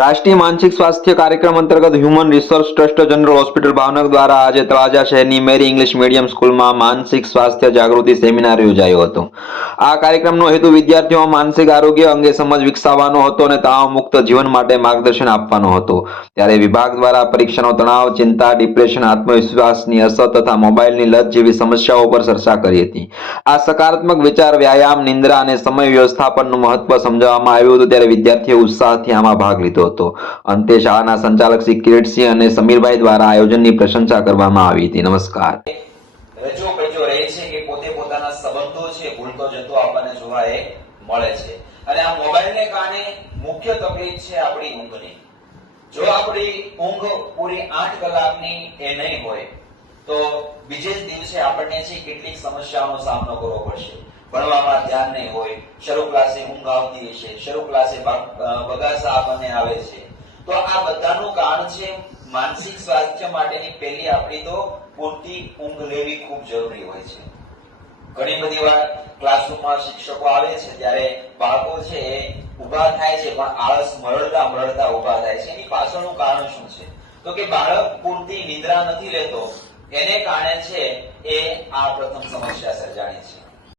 રાષ્ટ્રીય માનસિક સ્વાસ્થ્ય કાર્યક્રમ અંતર્ગત human resource trust general hospital Bhavnagar દ્વારા આજે તળાજા શહેરની મેરી ઇંગ્લિશ મીડિયમ સ્કૂલમાં માનસિક સ્વાસ્થ્ય જાગૃતિ સેમિનાર યોજાયો હતો. આ કાર્યક્રમનો હેતુ વિદ્યાર્થીઓમાં માનસિક આરોગ્ય અંગે સમજ વિકસાવવાનો હતો અને તણાવ મુક્ત જીવન માટે માર્ગદર્શન આપવાનો હતો. ત્યારે વિભાગ દ્વારા પરીક્ષાનો તણાવ, ચિંતા, ડિપ્રેશન, આત્મવિશ્વાસની અસર તથા મોબાઈલની લત જેવી સમસ્યાઓ પર ચર્ચા કરી હતી. આ સકારાત્મક વિચાર, વ્યાયામ, નિંદ્રા અને સમય વ્યવસ્થાપનનું મહત્વ સમજાવવામાં આવ્યું હતું. ત્યારે વિદ્યાર્થીઓ ઉત્સાહથી આમાં ભાગ લીધો. હતો. અંતે શાળાના સંચાલક શ્રી કિરીટસિંહ અને સમીરભાઈ દ્વારા આયોજનની પ્રશંસા કરવામાં આવી હતી. નમસ્કાર. રજો પજો રહે છે કે પોતે પોતાના સંબંધો છે, ભૂલતો જતો આપણને જોવા એ મળે છે. અને આ મોબાઈલને કારણે મુખ્ય તકલીફ છે આપણી ઊંઘની. જો આપણી ઊંઘ પૂરી આઠ કલાકની એ નહીં હોય તો બીજે જ દિવસે આપણને છે કેટલીક સમસ્યાઓનો સામનો કરવો પડશે. ભણવામાં ધ્યાન નહીં હોય, શરૂ ક્લાસે ઊંઘ આવતી હશે શરૂ ક્લાસે બગાસા આપણને આવે છે. તો આ બધાનું કારણ છે માનસિક સ્વાસ્થ્ય માટેની પહેલી આપણી તો પૂરતી ઊંઘ લેવી ખૂબ જરૂરી હોય છે. ઘણી બધી વાર ક્લાસરૂમમાં શિક્ષકો આવે છે ત્યારે બાળકો છે એ ઊભા થાય છે, પણ આળસ મરડતા મરડતા ઊભા થાય છે. એની પાછળનું કારણ શું છે? તો કે બાળક પૂરતી નિદ્રા નથી લેતો એને કારણે છે એ આ પ્રથમ સમસ્યા સર્જાણી છે.